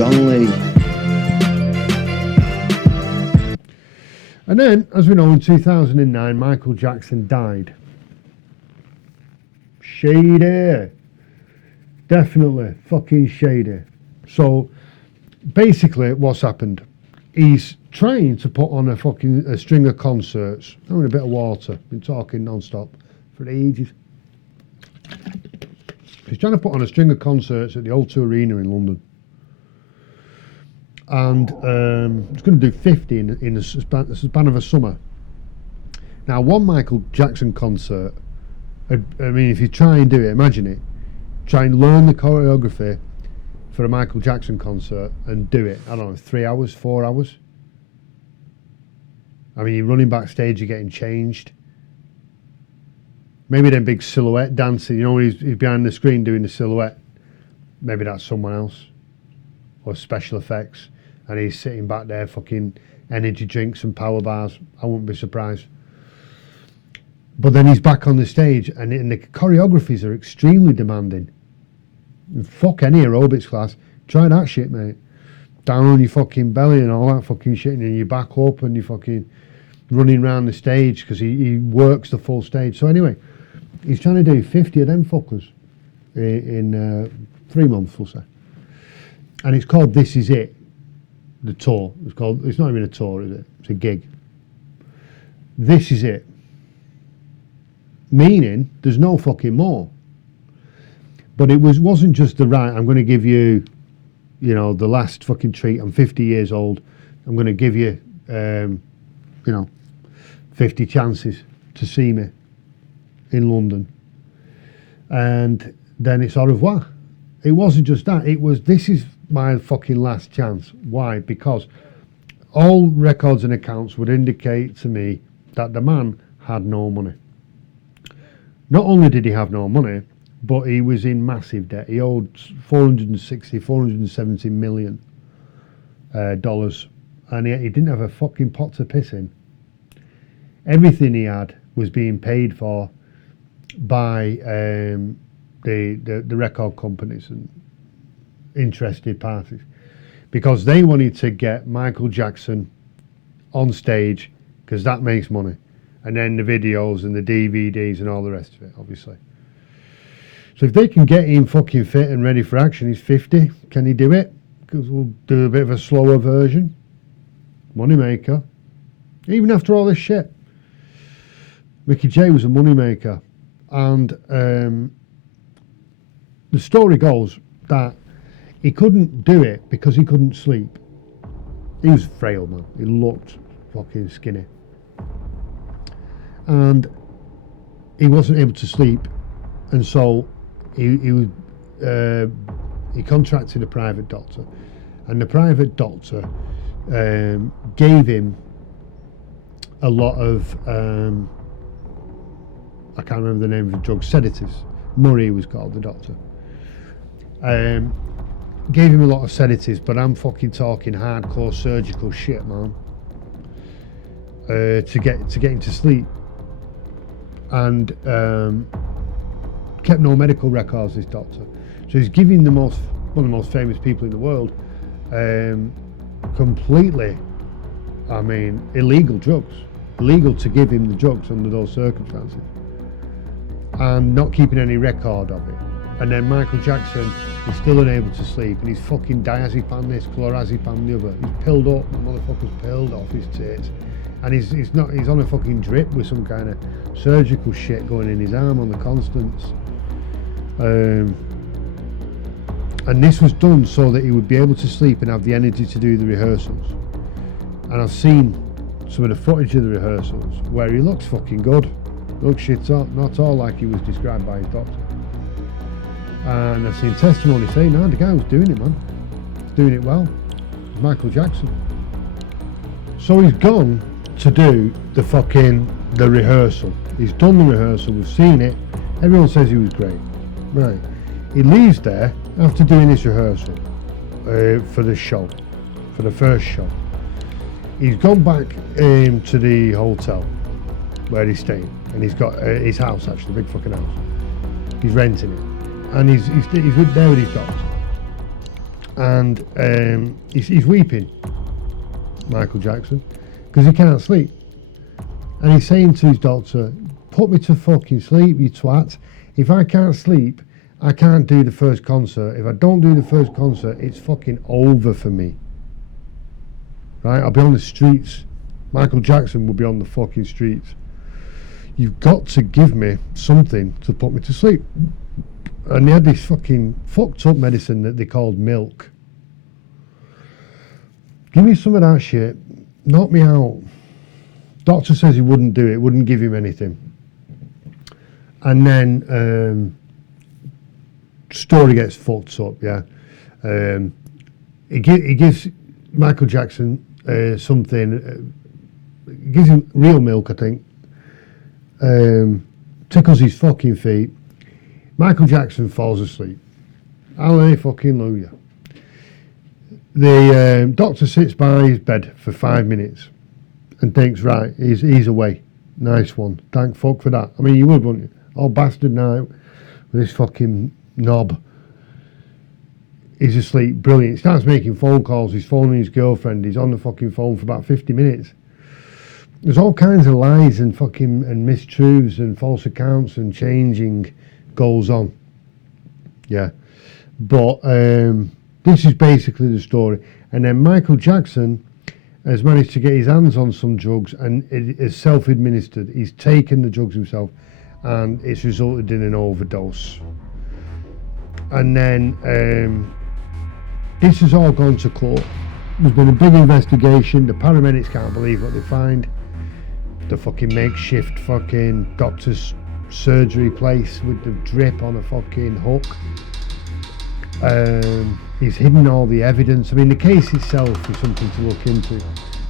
John Lee. And then, as we know, in 2009, Michael Jackson died. Shady. Definitely fucking shady. So, basically, what's happened? He's trying to put on a string of concerts. Having a bit of water. Been talking non-stop for ages. He's trying to put on a string of concerts at the O2 Arena in London. And he's going to do 50 in the span of a summer. Now, one Michael Jackson concert, I mean, if you try and do it, imagine it. Try and learn the choreography for a Michael Jackson concert and do it, I don't know, 3 hours, 4 hours. I mean, you're running backstage, you're getting changed. Maybe them big silhouette dancing, you know, when he's behind the screen doing the silhouette. Maybe that's someone else. Or special effects. And he's sitting back there fucking energy drinks and power bars. I wouldn't be surprised. But then he's back on the stage and the choreographies are extremely demanding. Fuck any aerobics class. Try that shit, mate. Down on your fucking belly and all that fucking shit, and your back up and you're fucking running around the stage because he works the full stage. So anyway, he's trying to do 50 of them fuckers in 3 months, we'll say. And it's called This Is It, the tour. It's not even a tour, is it? It's a gig. This is it. Meaning, there's no fucking more. But it wasn't just the right, I'm going to give you, you know, the last fucking treat. I'm 50 years old. I'm going to give you, you know, 50 chances to see me in London. And then it's au revoir. It wasn't just that. It was, this is my fucking last chance. Why? Because all records and accounts would indicate to me that the man had no money. Not only did he have no money, but he was in massive debt. He owed $470 million dollars, and he didn't have a fucking pot to piss in. Everything he had was being paid for by the record companies and interested parties, because they wanted to get Michael Jackson on stage because that makes money, and then the videos and the DVDs and all the rest of it, obviously. So if they can get him fucking fit and ready for action, he's 50, can he do it? Because we'll do a bit of a slower version. Moneymaker. Even after all this shit. Mickey J was a moneymaker. And the story goes that he couldn't do it because he couldn't sleep. He was frail, man. He looked fucking skinny. And he wasn't able to sleep. And so he contracted a private doctor. And the private doctor gave him a lot of, I can't remember the name of the drug, sedatives. Murray was called, the doctor. Gave him a lot of sedatives, but I'm fucking talking hardcore surgical shit, man. To get him to sleep. And kept no medical records, this doctor. So he's giving one of the most famous people in the world completely, I mean, illegal drugs. Illegal to give him the drugs under those circumstances. And not keeping any record of it. And then Michael Jackson is still unable to sleep, and he's fucking diazepam this, clorazepam the other. He's pilled up, the motherfucker's pilled off his tits. And he's on a fucking drip with some kind of surgical shit going in his arm on the constants. And this was done so that he would be able to sleep and have the energy to do the rehearsals. And I've seen some of the footage of the rehearsals where he looks fucking good. Looks shit up, not all like he was described by his doctor. And I've seen testimony saying, no, the guy was doing it, man. He's doing it well. It's Michael Jackson. So he's gone to do the rehearsal. He's done the rehearsal, we've seen it. Everyone says he was great. Right. He leaves there after doing his rehearsal for the show, for the first show. He's gone back to the hotel where he's staying, and he's got his house, actually, a big fucking house. He's renting it, and he's there with his doctor. and he's weeping, Michael Jackson, because he can't sleep. And he's saying to his doctor, put me to fucking sleep, you twat. If I can't sleep, I can't do the first concert. If I don't do the first concert, it's fucking over for me. Right? I'll be on the streets. Michael Jackson will be on the fucking streets. You've got to give me something to put me to sleep. And they had this fucking fucked up medicine that they called milk. Give me some of that shit. Knock me out. Doctor says he wouldn't do it, wouldn't give him anything. And then story gets fucked up, yeah. He gives Michael Jackson something, he gives him real milk, I think. Tickles his fucking feet. Michael Jackson falls asleep. Hallelujah. The doctor sits by his bed for 5 minutes and thinks, right, he's away. Nice one. Thank fuck for that. I mean, you would, wouldn't you? Oh, bastard now with this fucking knob. He's asleep. Brilliant. He starts making phone calls. He's phoning his girlfriend. He's on the fucking phone for about 50 minutes. There's all kinds of lies and fucking and mistruths and false accounts and changing goes on. Yeah. But this is basically the story. And then Michael Jackson has managed to get his hands on some drugs and it is self-administered. He's taken the drugs himself and it's resulted in an overdose. And then this has all gone to court. There's been a big investigation. The paramedics can't believe what they find. The fucking makeshift fucking doctor's surgery place with the drip on a fucking hook. He's hidden all the evidence. I mean, the case itself is something to look into,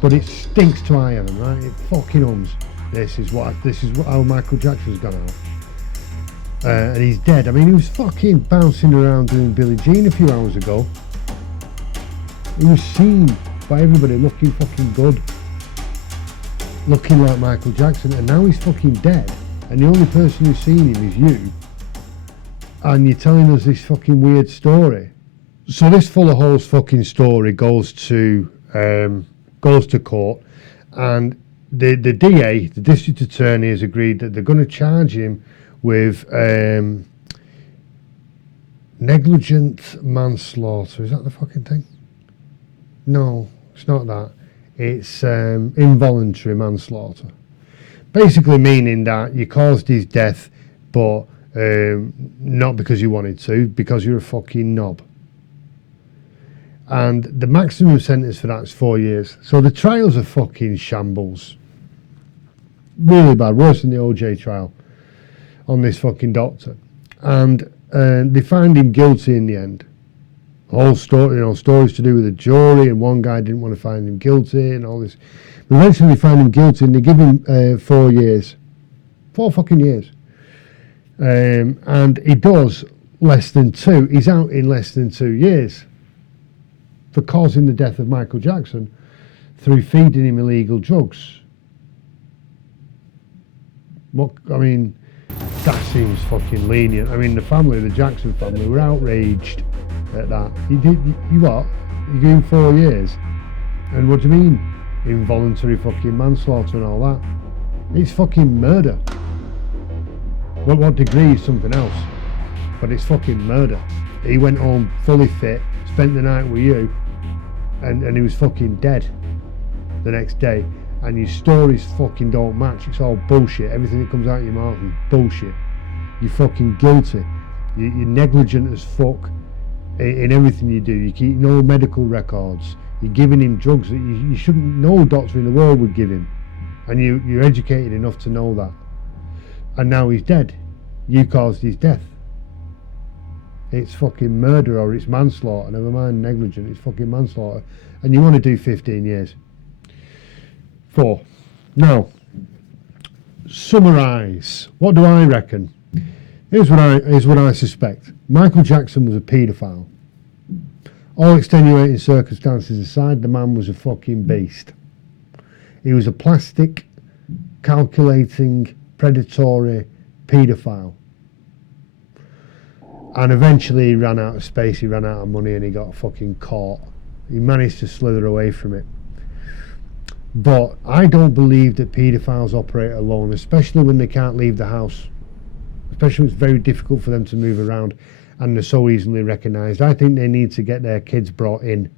but it stinks to high heaven, right? It fucking hums. This is how Michael Jackson's gone out. And he's dead. I mean, he was fucking bouncing around doing Billie Jean a few hours ago. He was seen by everybody looking fucking good, looking like Michael Jackson, and now he's fucking dead. And the only person who's seen him is you. And you're telling us this fucking weird story. So this full of holes fucking story goes to court, and the DA, the district attorney, has agreed that they're going to charge him with negligent manslaughter. Is that the fucking thing? No, it's not that. It's involuntary manslaughter. Basically meaning that you caused his death, but not because you wanted to, because you're a fucking knob. And the maximum sentence for that is 4 years. So the trials are fucking shambles. Really bad, worse than the OJ trial on this fucking doctor. And they find him guilty in the end. Whole story, stories to do with the jury, and one guy didn't want to find him guilty and all this. But eventually they find him guilty and they give him 4 years. 4 fucking years. And he does less than 2. He's out in less than 2 years for causing the death of Michael Jackson through feeding him illegal drugs. What, I mean, that seems fucking lenient. I mean, the family, the Jackson family, were outraged at that. You what? You give him 4 years? And what do you mean? Involuntary fucking manslaughter and all that. It's fucking murder. Well, what degree is something else, but it's fucking murder. He went home fully fit, spent the night with you, and he was fucking dead the next day. And your stories fucking don't match. It's all bullshit. Everything that comes out of your mouth is bullshit. You're fucking guilty. You're negligent as fuck in everything you do. You keep no medical records. You're giving him drugs that you shouldn't. No doctor in the world would give him, and you're educated enough to know that. And now he's dead. You caused his death. It's fucking murder, or it's manslaughter. Never mind negligent. It's fucking manslaughter, and you want to do 15 years. 4. Now, summarise. What do I reckon? Here's what I suspect. Michael Jackson was a paedophile. All extenuating circumstances aside, the man was a fucking beast. He was a plastic, calculating, predatory paedophile. And eventually he ran out of space, he ran out of money, and he got fucking caught. He managed to slither away from it. But I don't believe that paedophiles operate alone, especially when they can't leave the house. Especially when it's very difficult for them to move around and they're so easily recognised. I think they need to get their kids brought in.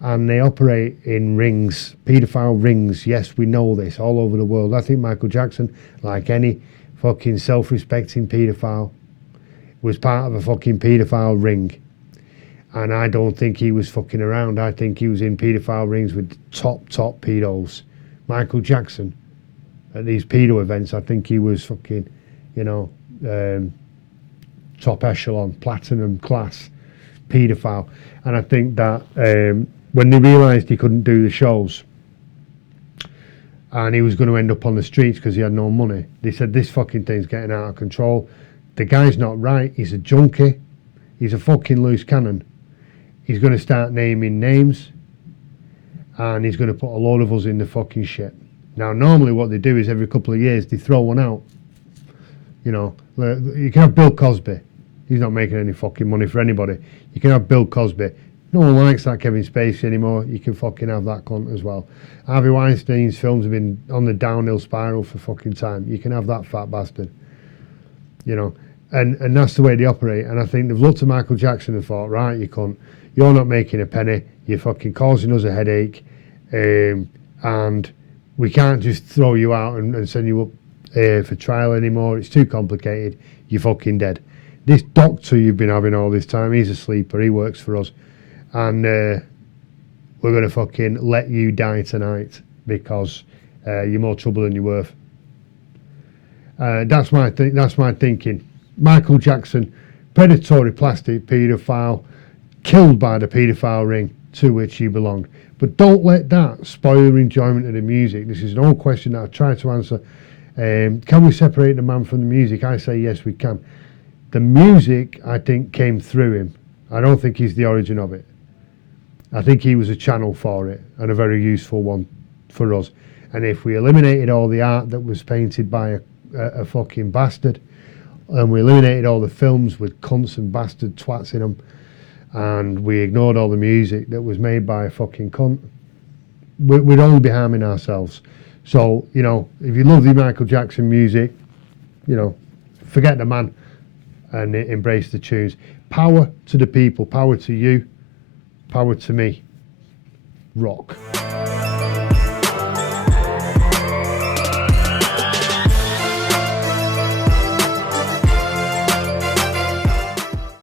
And they operate in rings, paedophile rings. Yes, we know this all over the world. I think Michael Jackson, like any fucking self-respecting paedophile, was part of a fucking paedophile ring. And I don't think he was fucking around. I think he was in paedophile rings with top pedos. Michael Jackson, at these pedo events, I think he was fucking, you know, top echelon, platinum class paedophile. And I think that when they realised he couldn't do the shows and he was going to end up on the streets because he had no money, they said, this fucking thing's getting out of control. The guy's not right. He's a junkie. He's a fucking loose cannon. He's going to start naming names and he's going to put a load of us in the fucking shit. Now, normally what they do is every couple of years they throw one out. You know, you can have Bill Cosby. He's not making any fucking money for anybody. You can have Bill Cosby. No one likes that Kevin Spacey anymore. You can fucking have that cunt as well. Harvey Weinstein's films have been on the downhill spiral for fucking time. You can have that fat bastard. You know, and that's the way they operate. And I think they've looked at Michael Jackson and thought, right, you cunt, you're not making a penny. You're fucking causing us a headache. And we can't just throw you out and send you up for trial anymore. It's too complicated. You're fucking dead. This doctor you've been having all this time, he's a sleeper. He works for us. And we're going to fucking let you die tonight because you're more trouble than you're worth. That's my thinking. Michael Jackson, predatory plastic paedophile, killed by the paedophile ring to which he belonged. But don't let that spoil your enjoyment of the music. This is an old question that I try to answer. Can we separate the man from the music? I say yes, we can. The music, I think, came through him. I don't think he's the origin of it. I think he was a channel for it, and a very useful one for us. And if we eliminated all the art that was painted by a fucking bastard, and we eliminated all the films with cunts and bastard twats in them, and we ignored all the music that was made by a fucking cunt, we'd only be harming ourselves. So, you know, if you love the Michael Jackson music, you know, forget the man and embrace the tunes. Power to the people, power to you, power to me. Rock.